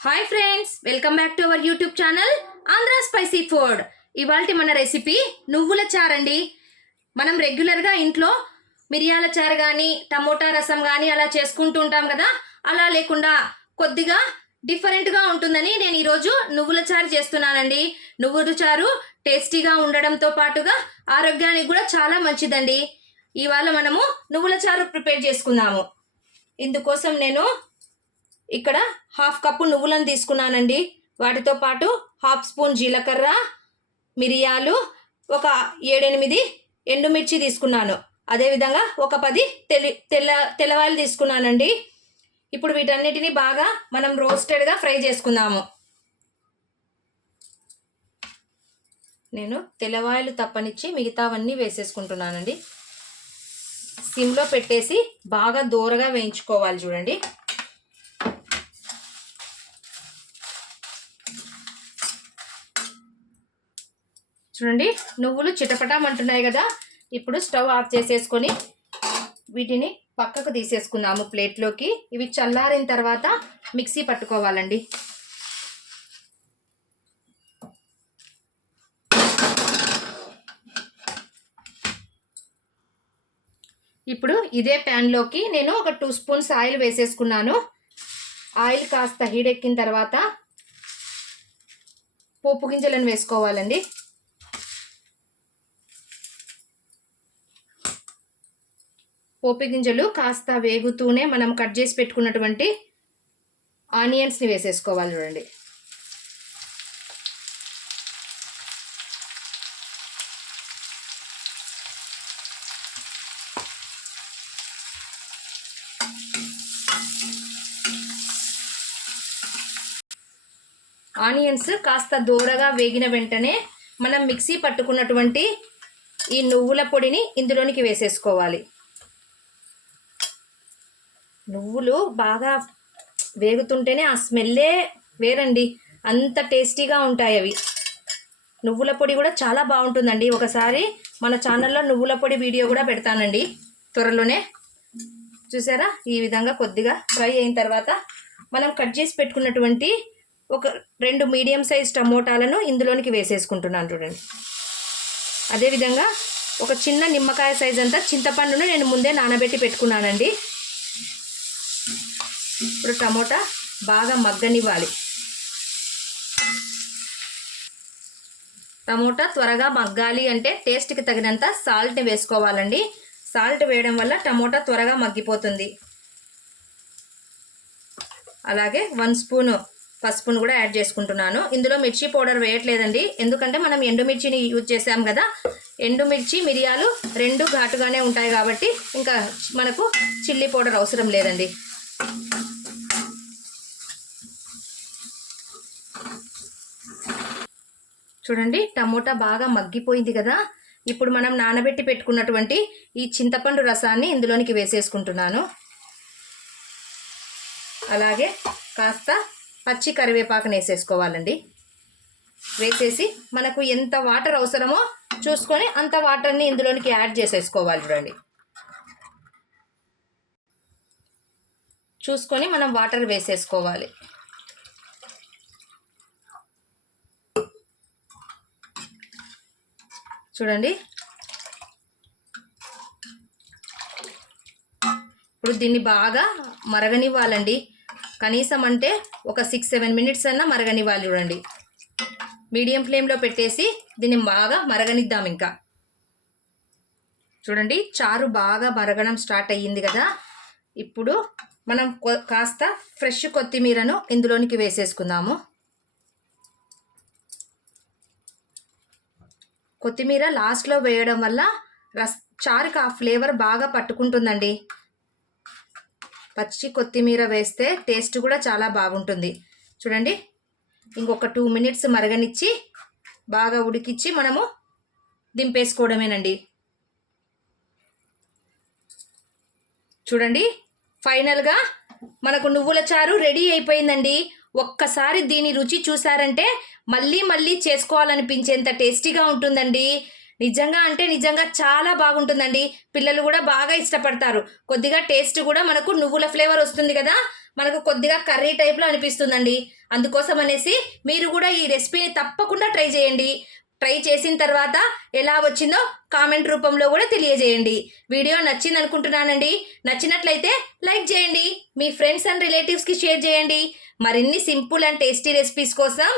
Hi friends welcome back to our YouTube channel Andhra spicy food ఇవాళ మన recipe నువ్వుల చారు అండి. మనం రెగ్యులర్గా ఇంట్లో మిరియాల చారు కానీ టమోటా రసం కానీ అలా చేసుకుంటూ ఉంటాం కదా అలా లేకుండా కొద్దిగా డిఫరెంట్గా ఉంటుందని నేను ఈరోజు నువ్వుల చారు చేస్తున్నానండి. నువ్వుల చారు టేస్టీగా ఉండడంతో పాటుగా ఆరోగ్యానికి కూడా చాలా మంచిదండి. ఇవాళ మనము నువ్వుల చారు ప్రిపేర్ చేసుకుందాము. ఇందుకోసం నేను ఇక్కడ హాఫ్ కప్పు నువ్వులను తీసుకున్నానండి. వాటితో పాటు హాఫ్ స్పూన్ జీలకర్ర మిరియాలు ఒక ఏడెనిమిది ఎండుమిర్చి తీసుకున్నాను. అదేవిధంగా ఒక పది తెలి తెల్ల తెల్లవాయలు తీసుకున్నానండి. ఇప్పుడు వీటన్నిటిని బాగా మనం రోస్టెడ్గా ఫ్రై చేసుకుందాము. నేను తెల్లవాయలు తప్పనిచ్చి మిగతావన్నీ వేసేసుకుంటున్నానండి. సిమ్లో పెట్టేసి బాగా దూరగా వేయించుకోవాలి చూడండి. చూడండి నువ్వులు చిటపటామంటున్నాయి కదా. ఇప్పుడు స్టవ్ ఆఫ్ చేసేసుకొని వీటిని పక్కకు తీసేసుకుందాము ప్లేట్లోకి. ఇవి చల్లారిన తర్వాత మిక్సీ పట్టుకోవాలండి. ఇప్పుడు ఇదే ప్యాన్లోకి నేను ఒక టూ స్పూన్స్ ఆయిల్ వేసేసుకున్నాను. ఆయిల్ కాస్త హీడెక్కిన తర్వాత పోపు గింజలను వేసుకోవాలండి. పోపి గింజలు కాస్త వేగుతూనే మనం కట్ చేసి పెట్టుకున్నటువంటి ఆనియన్స్ని వేసేసుకోవాలి చూడండి. ఆనియన్స్ కాస్త దూరగా వేగిన వెంటనే మనం మిక్సీ పట్టుకున్నటువంటి ఈ నువ్వుల పొడిని ఇందులోనికి వేసేసుకోవాలి. నువ్వులు బాగా వేగుతుంటేనే ఆ స్మెల్లే వేరండి. అంత టేస్టీగా ఉంటాయి అవి. నువ్వుల పొడి కూడా చాలా బాగుంటుందండి. ఒకసారి మన ఛానల్లో నువ్వుల పొడి వీడియో కూడా పెడతానండి. త్వరలోనే. చూసారా? ఈ విధంగా కొద్దిగా ఫ్రై అయిన తర్వాత మనం కట్ చేసి పెట్టుకున్నటువంటి ఒక రెండు మీడియం సైజ్ టమోటాలను ఇందులోనికి వేసేసుకుంటున్నాను చూడండి. అదేవిధంగా ఒక చిన్న నిమ్మకాయ సైజ్ అంతా చింతపండును నేను ముందే నానబెట్టి పెట్టుకున్నానండి. ఇప్పుడు టమోటా బాగా మగ్గనివ్వాలి. టమోటా త్వరగా మగ్గాలి అంటే టేస్ట్కి తగినంత సాల్ట్ని వేసుకోవాలండి. సాల్ట్ వేయడం వల్ల టమోటా త్వరగా మగ్గిపోతుంది. అలాగే వన్ స్పూను పసుపును కూడా యాడ్ చేసుకుంటున్నాను. ఇందులో మిర్చి పౌడర్ వేయట్లేదండి. ఎందుకంటే మనం ఎండుమిర్చిని యూజ్ చేసాం కదా. ఎండుమిర్చి మిరియాలు రెండు ఘాటుగానే ఉంటాయి కాబట్టి ఇంకా మనకు చిల్లీ పౌడర్ అవసరం లేదండి. చూడండి టమోటా బాగా మగ్గిపోయింది కదా. ఇప్పుడు మనం నానబెట్టి పెట్టుకున్నటువంటి ఈ చింతపండు రసాన్ని ఇందులోనికి వేసేసుకుంటున్నాను. అలాగే కాస్త పచ్చి కరివేపాకుని వేసేసుకోవాలండి. వేసేసి మనకు ఎంత వాటర్ అవసరమో చూసుకొని అంత వాటర్ని ఇందులోనికి యాడ్ చేసేసుకోవాలి చూడండి. చూసుకొని మనం వాటర్ వేసేసుకోవాలి. చూడండి. ఇప్పుడు దీన్ని బాగా మరగనివ్వాలండి. కనీసం అంటే ఒక సిక్స్ సెవెన్ మినిట్స్ అన్నా మరగనివ్వాలి చూడండి. మీడియం ఫ్లేమ్లో పెట్టేసి దీన్ని బాగా మరగనిద్దాం ఇంకా. చూడండి చారు బాగా మరగడం స్టార్ట్ అయ్యింది కదా. ఇప్పుడు మనం కొ- కాస్త ఫ్రెష్ కొత్తిమీరను ఇందులోనికి వేసేసుకుందాము. కొత్తిమీర లాస్ట్లో వేయడం వల్ల రస్ చారుకి ఆ ఫ్లేవర్ బాగా పట్టుకుంటుందండి. పచ్చి కొత్తిమీర వేస్తే టేస్ట్ కూడా చాలా బాగుంటుంది. చూడండి ఇంకొక టూ మినిట్స్ మరగనిచ్చి బాగా ఉడికిచ్చి మనము దింపేసుకోవడమేనండి. చూడండి ఫైనల్గా మనకు నువ్వుల చారు రెడీ అయిపోయిందండి. ఒక్కసారి దీని రుచి చూసారంటే మళ్ళీ మళ్ళీ చేసుకోవాలనిపించేంత టేస్టీగా ఉంటుందండి. నిజంగా అంటే నిజంగా చాలా బాగుంటుందండి. పిల్లలు కూడా బాగా ఇష్టపడతారు. కొద్దిగా టేస్ట్ కూడా మనకు నువ్వుల ఫ్లేవర్ వస్తుంది కదా మనకు కొద్దిగా కర్రీ టైప్లో అనిపిస్తుందండి. అందుకోసం అనేసి మీరు కూడా ఈ రెసిపీని తప్పకుండా ట్రై చేయండి. ట్రై చేసిన తర్వాత ఎలా వచ్చిందో కామెంట్ రూపంలో కూడా తెలియజేయండి. వీడియో నచ్చింది అనుకుంటున్నానండి నచ్చినట్లయితే లైక్ చేయండి. మీ ఫ్రెండ్స్ అండ్ రిలేటివ్స్కి షేర్ చేయండి. మరిన్ని సింపుల్ అండ్ టేస్టీ రెసిపీస్ కోసం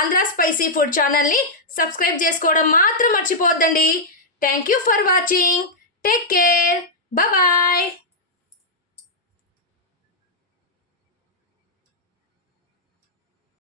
ఆంధ్ర స్పైసీ ఫుడ్ ఛానల్ని సబ్స్క్రైబ్ చేసుకోవడం మాత్రం మర్చిపోవద్దండి. Thank you for watching. Take care. Bye.